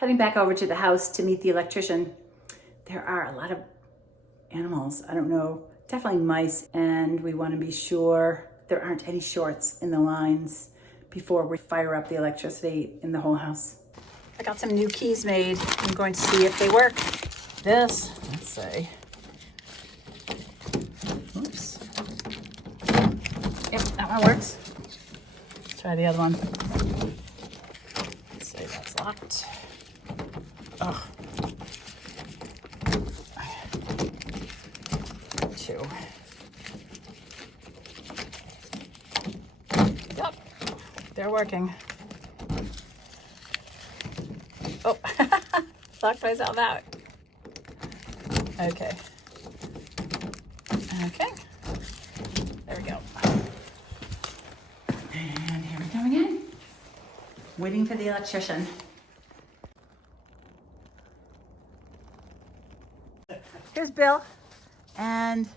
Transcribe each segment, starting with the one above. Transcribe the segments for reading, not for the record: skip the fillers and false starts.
Heading back over to the house to meet the electrician. There are a lot of animals, I don't know, definitely mice, and we want to be sure there aren't any shorts in the lines before we fire up the electricity in the whole house. I got some new keys made. I'm going to see if they work. This, let's see. Oops. Yep, that one works. Let's try the other one. Let's see, that's locked. Oh. Two. Yep, they're working. Oh, locked myself out. Okay. Okay. There we go. And here we go again. Waiting for the electrician. Here's Bill. And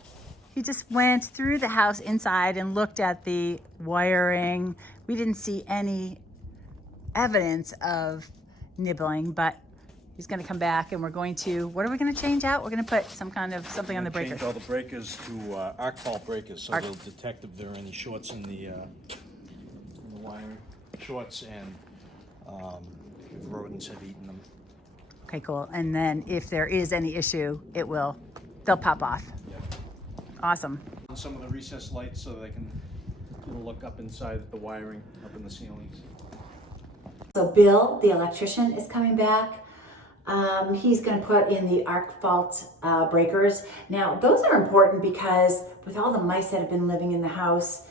he just went through the house inside and looked at the wiring. We didn't see any evidence of nibbling, but he's going to come back and we're going to, what are we going to change out? We're going to put something on the breaker. Change all the breakers to arc fault breakers, so they'll detect if there are any shorts in the wiring, shorts, and if rodents have eaten them. Okay, cool. And then if there is any issue, they'll pop off. Yeah. Awesome. On some of the recessed lights, so they can look up inside the wiring, up in the ceilings. So Bill, the electrician, is coming back. He's going to put in the arc fault breakers. Now, those are important because with all the mice that have been living in the house,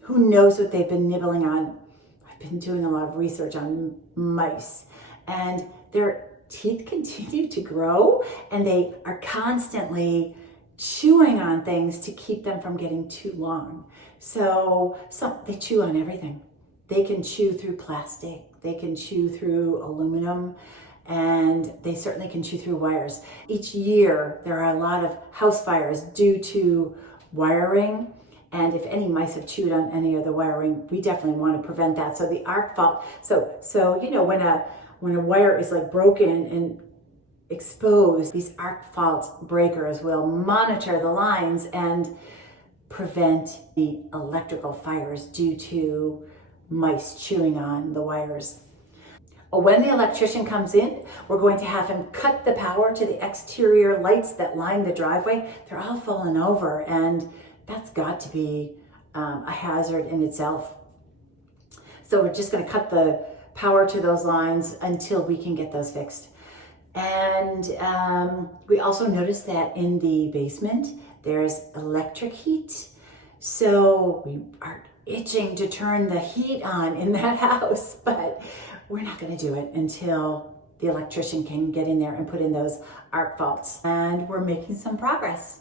who knows what they've been nibbling on? I've been doing a lot of research on mice, and their teeth continue to grow, and they are constantly chewing on things to keep them from getting too long. So they chew on everything. They can chew through plastic, they can chew through aluminum, and they certainly can chew through wires. Each year, there are a lot of house fires due to wiring, and if any mice have chewed on any of the wiring, we definitely want to prevent that. So the arc fault, so you know, when a wire is like broken and exposed, these arc fault breakers will monitor the lines and prevent the electrical fires due to mice chewing on the wires. When the electrician comes in, we're going to have him cut the power to the exterior lights that line the driveway. They're all falling over, and that's got to be a hazard in itself. So we're just going to cut the power to those lines until we can get those fixed. And we also noticed that in the basement, there's electric heat. So we are itching to turn the heat on in that house, but we're not going to do it until the electrician can get in there and put in those arc faults. And we're making some progress.